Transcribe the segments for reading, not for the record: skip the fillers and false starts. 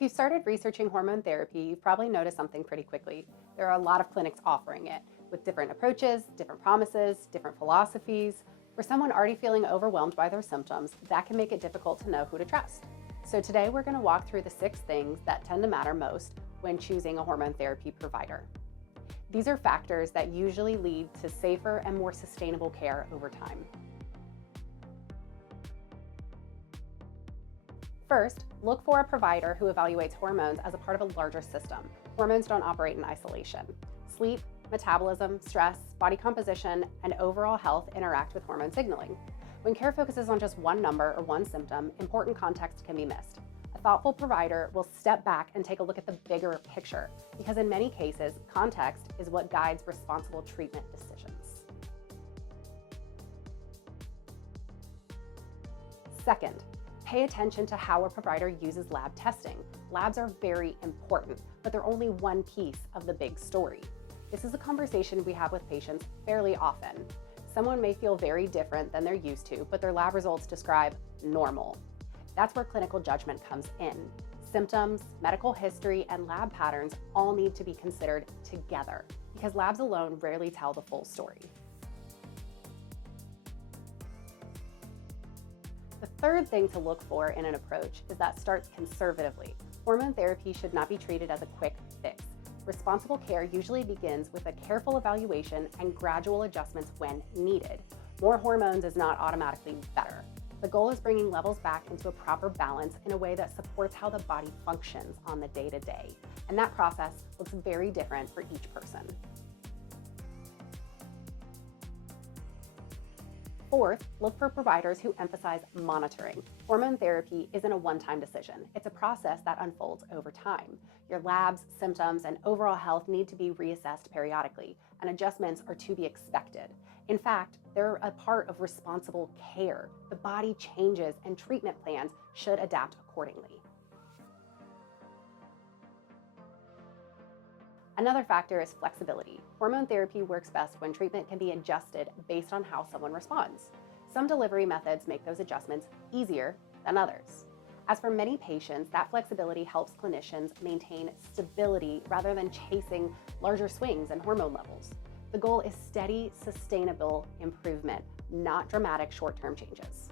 If you started researching hormone therapy, you've probably noticed something pretty quickly. There are a lot of clinics offering it, with different approaches, different promises, different philosophies. For someone already feeling overwhelmed by their symptoms, that can make it difficult to know who to trust. So today we're going to walk through the 6 things that tend to matter most when choosing a hormone therapy provider. These are factors that usually lead to safer and more sustainable care over time. First, look for a provider who evaluates hormones as a part of a larger system. Hormones don't operate in isolation. Sleep, metabolism, stress, body composition, and overall health interact with hormone signaling. When care focuses on just one number or one symptom, important context can be missed. A thoughtful provider will step back and take a look at the bigger picture, because in many cases, context is what guides responsible treatment decisions. Second, pay attention to how a provider uses lab testing. Labs are very important, but they're only one piece of the big story. This is a conversation we have with patients fairly often. Someone may feel very different than they're used to, but their lab results describe normal. That's where clinical judgment comes in. Symptoms, medical history, and lab patterns all need to be considered together, because labs alone rarely tell the full story. The third thing to look for in an approach is that starts conservatively. Hormone therapy should not be treated as a quick fix. Responsible care usually begins with a careful evaluation and gradual adjustments when needed. More hormones is not automatically better. The goal is bringing levels back into a proper balance in a way that supports how the body functions on the day-to-day. And that process looks very different for each person. Fourth, look for providers who emphasize monitoring. Hormone therapy isn't a one-time decision. It's a process that unfolds over time. Your labs, symptoms, and overall health need to be reassessed periodically, and adjustments are to be expected. In fact, they're a part of responsible care. The body changes, and treatment plans should adapt accordingly. Another factor is flexibility. Hormone therapy works best when treatment can be adjusted based on how someone responds. Some delivery methods make those adjustments easier than others. As for many patients, that flexibility helps clinicians maintain stability rather than chasing larger swings in hormone levels. The goal is steady, sustainable improvement, not dramatic short-term changes.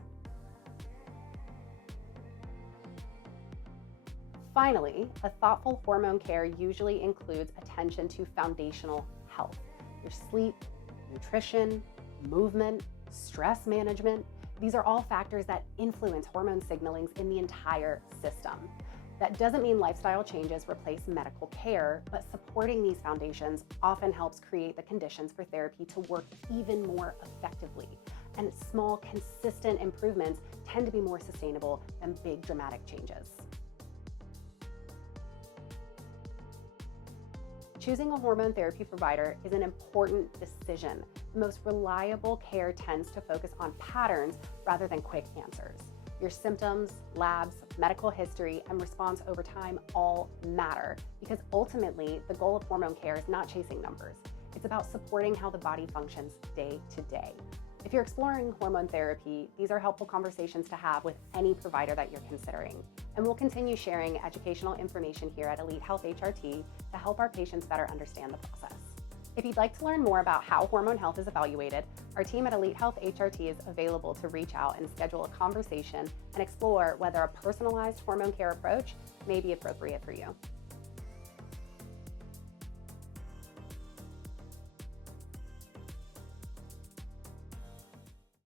Finally, a thoughtful hormone care usually includes attention to foundational health. Your sleep, nutrition, movement, stress management, these are all factors that influence hormone signalings in the entire system. That doesn't mean lifestyle changes replace medical care, but supporting these foundations often helps create the conditions for therapy to work even more effectively. And small, consistent improvements tend to be more sustainable than big, dramatic changes. Choosing a hormone therapy provider is an important decision. The most reliable care tends to focus on patterns rather than quick answers. Your symptoms, labs, medical history, and response over time all matter, because ultimately the goal of hormone care is not chasing numbers. It's about supporting how the body functions day to day. If you're exploring hormone therapy, these are helpful conversations to have with any provider that you're considering. And we'll continue sharing educational information here at Elite Health HRT to help our patients better understand the process. If you'd like to learn more about how hormone health is evaluated, our team at Elite Health HRT is available to reach out and schedule a conversation and explore whether a personalized hormone care approach may be appropriate for you.